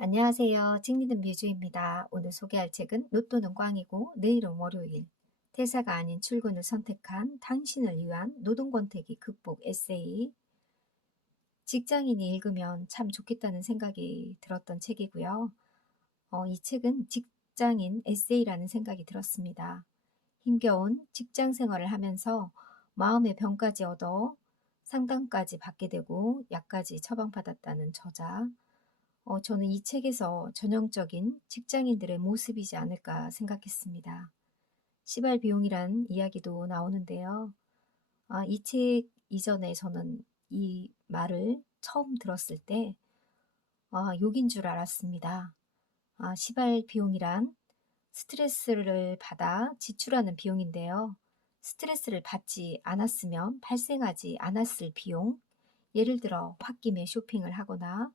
안녕하세요. 찡리는 뮤즈입니다. 오늘 소개할 책은 로또는 꽝이고 내일은 월요일. 퇴사가 아닌 출근을 선택한 당신을 위한 노동권태기 극복 에세이. 직장인이 읽으면 참 좋겠다는 생각이 들었던 책이고요. 이 책은 직장인 에세이라는 생각이 들었습니다. 힘겨운 직장 생활을 하면서 마음의 병까지 얻어 상담까지 받게 되고 약까지 처방받았다는 저자. 저는 이 책에서 전형적인 직장인들의 모습이지 않을까 생각했습니다. 시발 비용이란 이야기도 나오는데요. 이 책 이전에 저는 이 말을 처음 들었을 때 욕인 줄 알았습니다. 시발 비용이란 스트레스를 받아 지출하는 비용인데요. 스트레스를 받지 않았으면 발생하지 않았을 비용, 예를 들어 홧김에 쇼핑을 하거나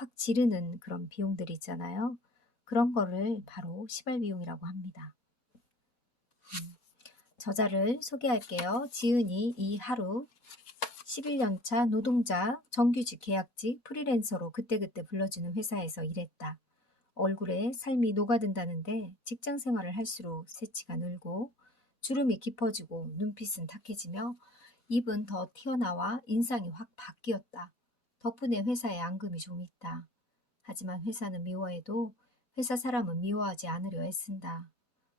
확 지르는 그런 비용들이 있잖아요. 그런 거를 바로 시발비용이라고 합니다. 저자를 소개할게요. 지은이 이하루 11년차 노동자, 정규직, 계약직, 프리랜서로 그때그때 불러주는 회사에서 일했다. 얼굴에 삶이 녹아든다는데 직장 생활을 할수록 새치가 늘고 주름이 깊어지고 눈빛은 탁해지며 입은 더 튀어나와 인상이 확 바뀌었다. 덕분에 회사에 앙금이 좀 있다. 하지만 회사는 미워해도 회사 사람은 미워하지 않으려 애쓴다.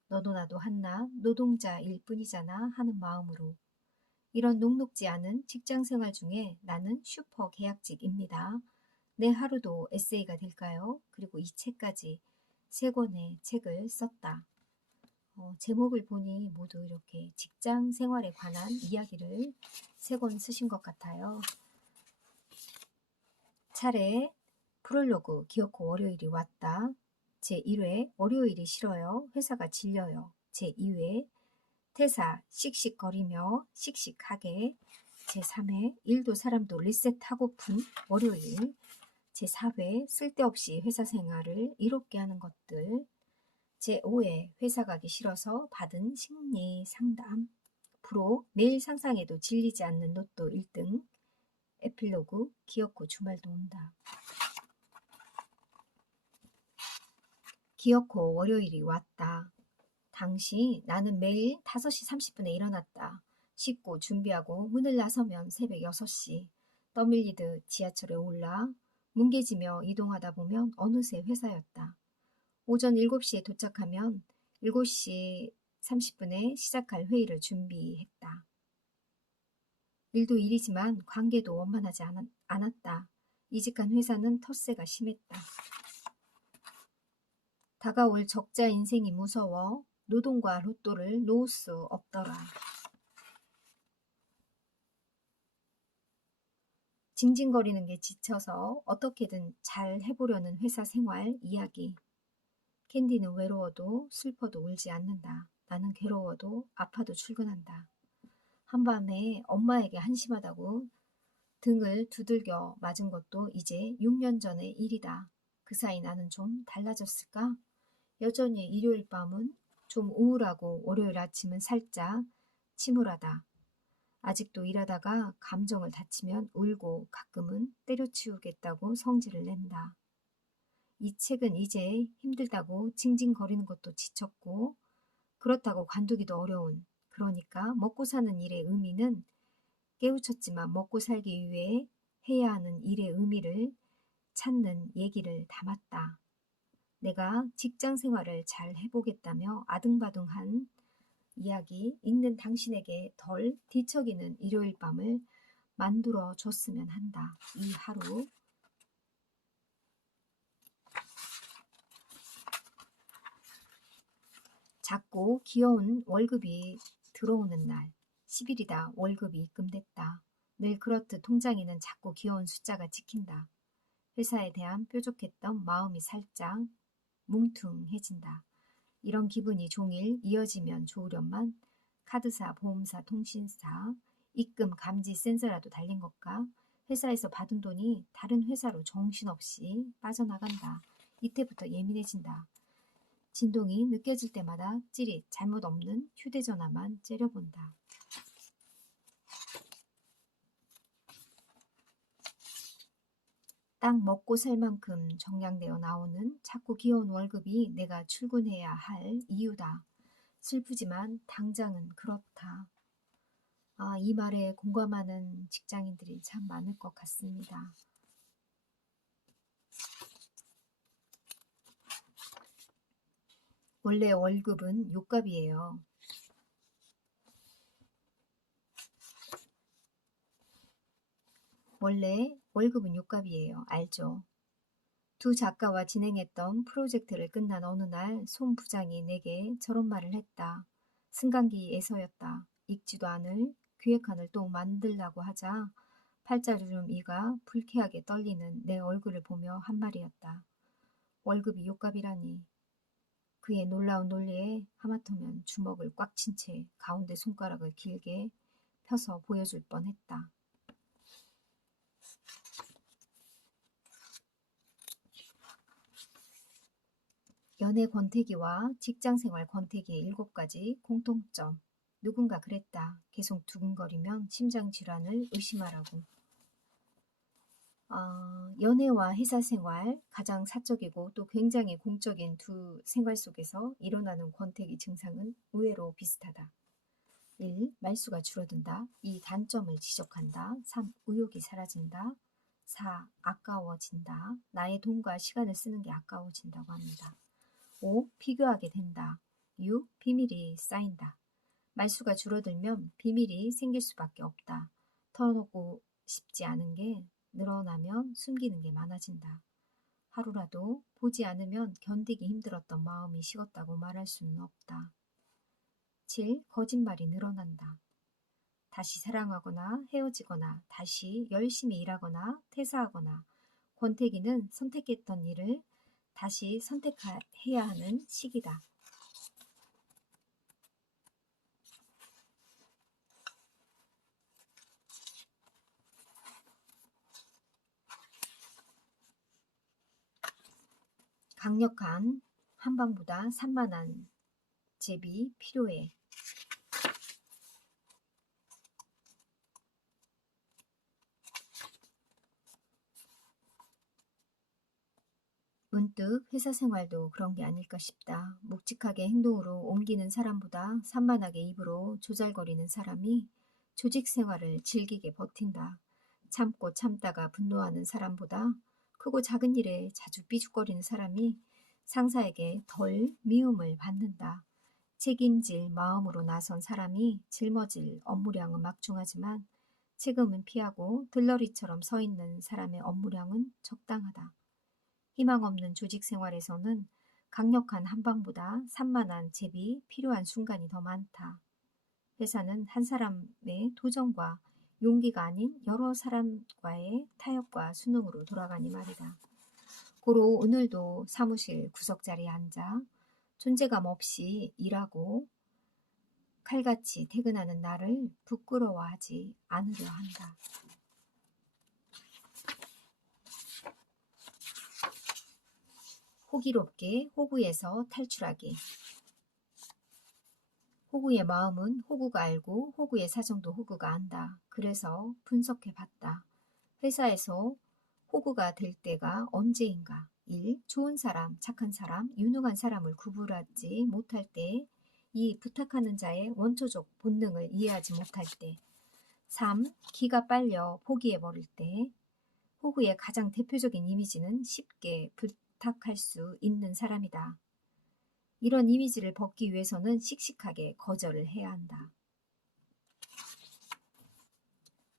너도 나도 한낱 노동자일 뿐이잖아 하는 마음으로. 이런 녹록지 않은 직장 생활 중에 나는 슈퍼 계약직입니다. 내 하루도 에세이가 될까요? 그리고 이 책까지 세 권의 책을 썼다. 제목을 보니 모두 이렇게 직장 생활에 관한 이야기를 세 권 쓰신 것 같아요. 차례 프롤로그 기어코 월요일이 왔다. 제1회 월요일이 싫어요. 회사가 질려요. 제2회 퇴사 씩씩거리며 씩씩하게. 제3회 일도 사람도 리셋하고픈 월요일. 제4회 쓸데없이 회사 생활을 이롭게 하는 것들. 제5회 회사 가기 싫어서 받은 심리 상담. 프로 매일 상상해도 질리지 않는 로또 1등. 에필로그 기어코 주말도 온다. 기어코 월요일이 왔다. 당시 나는 매일 5시 30분에 일어났다. 씻고 준비하고 문을 나서면 새벽 6시. 떠밀리듯 지하철에 올라 뭉개지며 이동하다 보면 어느새 회사였다. 오전 7시에 도착하면 7시 30분에 시작할 회의를 준비했다. 일도 일이지만 관계도 원만하지 않았다. 이직한 회사는 텃세가 심했다. 다가올 적자 인생이 무서워 노동과 로또를 놓을 수 없더라. 징징거리는 게 지쳐서 어떻게든 잘 해보려는 회사 생활 이야기. 캔디는 외로워도 슬퍼도 울지 않는다. 나는 괴로워도 아파도 출근한다. 한밤에 엄마에게 한심하다고 등을 두들겨 맞은 것도 이제 6년 전의 일이다. 그 사이 나는 좀 달라졌을까? 여전히 일요일 밤은 좀 우울하고 월요일 아침은 살짝 침울하다. 아직도 일하다가 감정을 다치면 울고 가끔은 때려치우겠다고 성질을 낸다. 이 책은 이제 힘들다고 징징거리는 것도 지쳤고 그렇다고 관두기도 어려운, 그러니까 먹고 사는 일의 의미는 깨우쳤지만 먹고 살기 위해 해야 하는 일의 의미를 찾는 얘기를 담았다. 내가 직장 생활을 잘 해보겠다며 아등바등한 이야기, 읽는 당신에게 덜 뒤척이는 일요일 밤을 만들어 줬으면 한다. 이 하루. 작고 귀여운 월급이 들어오는 날. 10일이다. 월급이 입금됐다. 늘 그렇듯 통장에는 작고 귀여운 숫자가 찍힌다. 회사에 대한 뾰족했던 마음이 살짝 뭉퉁해진다. 이런 기분이 종일 이어지면 좋으련만 카드사, 보험사, 통신사, 입금 감지 센서라도 달린 것과 회사에서 받은 돈이 다른 회사로 정신없이 빠져나간다. 이때부터 예민해진다. 진동이 느껴질 때마다 찌릿 잘못 없는 휴대전화만 째려본다. 딱 먹고 살 만큼 정량되어 나오는 작고 귀여운 월급이 내가 출근해야 할 이유다. 슬프지만 당장은 그렇다. 이 말에 공감하는 직장인들이 참 많을 것 같습니다. 원래 월급은 요값이에요. 원래 월급은 요값이에요. 알죠? 두 작가와 진행했던 프로젝트를 끝난 어느 날 손 부장이 내게 저런 말을 했다. 승강기에서였다. 읽지도 않을 기획안을 또 만들라고 하자 팔자주름 이가 불쾌하게 떨리는 내 얼굴을 보며 한 말이었다. 월급이 요값이라니. 그의 놀라운 논리에 하마터면 주먹을 꽉 친 채 가운데 손가락을 길게 펴서 보여줄 뻔했다. 연애 권태기와 직장생활 권태기의 7가지 공통점. 누군가 그랬다. 계속 두근거리면 심장질환을 의심하라고. 연애와 회사 생활, 가장 사적이고 또 굉장히 공적인 두 생활 속에서 일어나는 권태기 증상은 의외로 비슷하다. 1. 말수가 줄어든다. 2. 단점을 지적한다. 3. 의욕이 사라진다. 4. 아까워진다. 나의 돈과 시간을 쓰는 게 아까워진다고 합니다. 5. 비교하게 된다. 6. 비밀이 쌓인다. 말수가 줄어들면 비밀이 생길 수밖에 없다. 털어놓고 싶지 않은 게 늘어나면 숨기는 게 많아진다. 하루라도 보지 않으면 견디기 힘들었던 마음이 식었다고 말할 수는 없다. 7. 거짓말이 늘어난다. 다시 사랑하거나 헤어지거나 다시 열심히 일하거나 퇴사하거나 권태기는 선택했던 일을 다시 선택해야 하는 시기다. 강력한 한방보다 산만한 제비 필요해. 문득 회사 생활도 그런 게 아닐까 싶다. 묵직하게 행동으로 옮기는 사람보다 산만하게 입으로 조잘거리는 사람이 조직 생활을 즐기게 버틴다. 참고 참다가 분노하는 사람보다 크고 작은 일에 자주 삐죽거리는 사람이 상사에게 덜 미움을 받는다. 책임질 마음으로 나선 사람이 짊어질 업무량은 막중하지만 책임은 피하고 들러리처럼 서 있는 사람의 업무량은 적당하다. 희망 없는 조직 생활에서는 강력한 한방보다 산만한 잽이 필요한 순간이 더 많다. 회사는 한 사람의 도전과 용기가 아닌 여러 사람과의 타협과 수능으로 돌아가니 말이다. 고로 오늘도 사무실 구석자리에 앉아 존재감 없이 일하고 칼같이 퇴근하는 나를 부끄러워하지 않으려 한다. 호기롭게 호구에서 탈출하기. 호구의 마음은 호구가 알고 호구의 사정도 호구가 안다. 그래서 분석해 봤다. 회사에서 호구가 될 때가 언제인가? 1. 좋은 사람, 착한 사람, 유능한 사람을 구분하지 못할 때. 2. 부탁하는 자의 원초적 본능을 이해하지 못할 때. 3. 기가 빨려 포기해버릴 때. 호구의 가장 대표적인 이미지는 쉽게 부탁할 수 있는 사람이다. 이런 이미지를 벗기 위해서는 씩씩하게 거절을 해야 한다.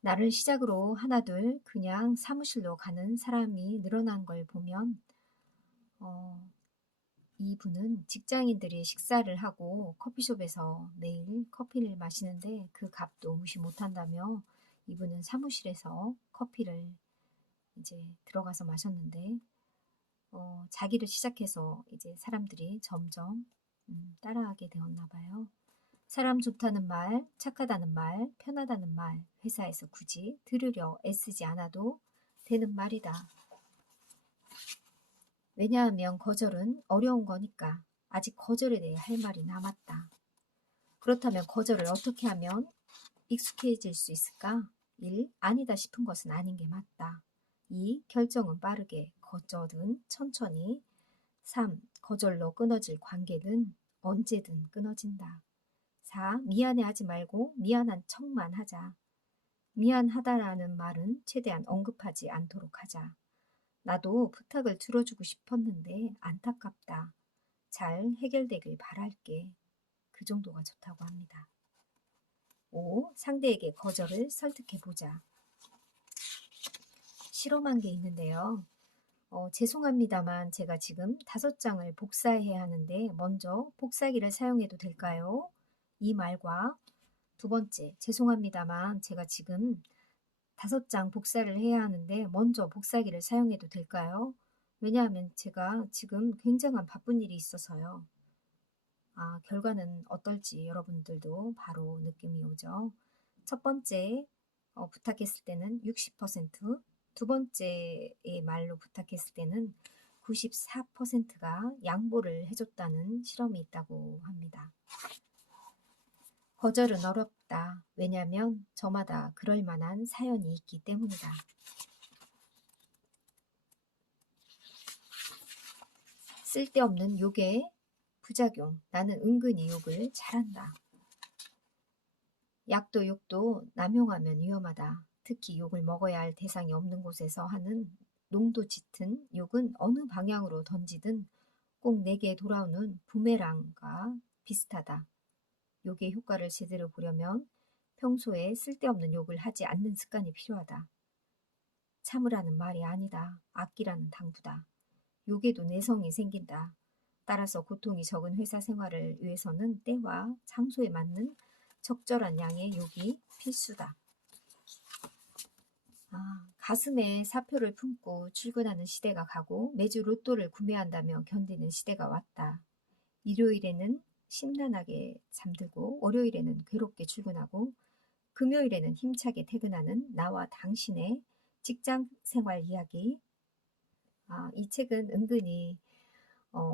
나를 시작으로 하나둘 그냥 사무실로 가는 사람이 늘어난 걸 보면 이분은 직장인들이 식사를 하고 커피숍에서 매일 커피를 마시는데 그 값도 무시 못한다며 이분은 사무실에서 커피를 이제 들어가서 마셨는데 자기를 시작해서 이제 사람들이 점점 따라하게 되었나 봐요. 사람 좋다는 말, 착하다는 말, 편하다는 말, 회사에서 굳이 들으려 애쓰지 않아도 되는 말이다. 왜냐하면 거절은 어려운 거니까. 아직 거절에 대해 할 말이 남았다. 그렇다면 거절을 어떻게 하면 익숙해질 수 있을까? 1. 아니다 싶은 것은 아닌 게 맞다. 2. 결정은 빠르게, 거절은 천천히. 3. 거절로 끊어질 관계는 언제든 끊어진다. 4. 미안해하지 말고 미안한 척만 하자. 미안하다라는 말은 최대한 언급하지 않도록 하자. 나도 부탁을 들어주고 싶었는데 안타깝다. 잘 해결되길 바랄게. 그 정도가 좋다고 합니다. 5. 상대에게 거절을 설득해보자. 실험한 게 있는데요. 죄송합니다만 제가 지금 5장을 복사해야 하는데 먼저 복사기를 사용해도 될까요? 이 말과 두 번째, 죄송합니다만 제가 지금 5장 복사를 해야 하는데 먼저 복사기를 사용해도 될까요? 왜냐하면 제가 지금 굉장한 바쁜 일이 있어서요. 결과는 어떨지 여러분들도 바로 느낌이 오죠. 첫 번째 부탁했을 때는 60%, 두 번째의 말로 부탁했을 때는 94%가 양보를 해줬다는 실험이 있다고 합니다. 거절은 어렵다. 왜냐하면 저마다 그럴 만한 사연이 있기 때문이다. 쓸데없는 욕의 부작용. 나는 은근히 욕을 잘한다. 약도 욕도 남용하면 위험하다. 특히 욕을 먹어야 할 대상이 없는 곳에서 하는 농도 짙은 욕은 어느 방향으로 던지든 꼭 내게 돌아오는 부메랑과 비슷하다. 욕의 효과를 제대로 보려면 평소에 쓸데없는 욕을 하지 않는 습관이 필요하다. 참으라는 말이 아니다. 아끼라는 당부다. 욕에도 내성이 생긴다. 따라서 고통이 적은 회사 생활을 위해서는 때와 장소에 맞는 적절한 양의 욕이 필수다. 가슴에 사표를 품고 출근하는 시대가 가고 매주 로또를 구매한다며 견디는 시대가 왔다. 일요일에는 심란하게 잠들고 월요일에는 괴롭게 출근하고 금요일에는 힘차게 퇴근하는 나와 당신의 직장 생활 이야기. 이 책은 은근히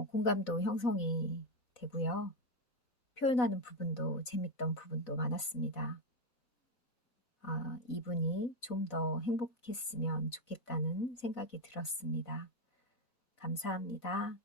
공감도 형성이 되고요. 표현하는 부분도 재밌던 부분도 많았습니다. 이분이 좀 더 행복했으면 좋겠다는 생각이 들었습니다. 감사합니다.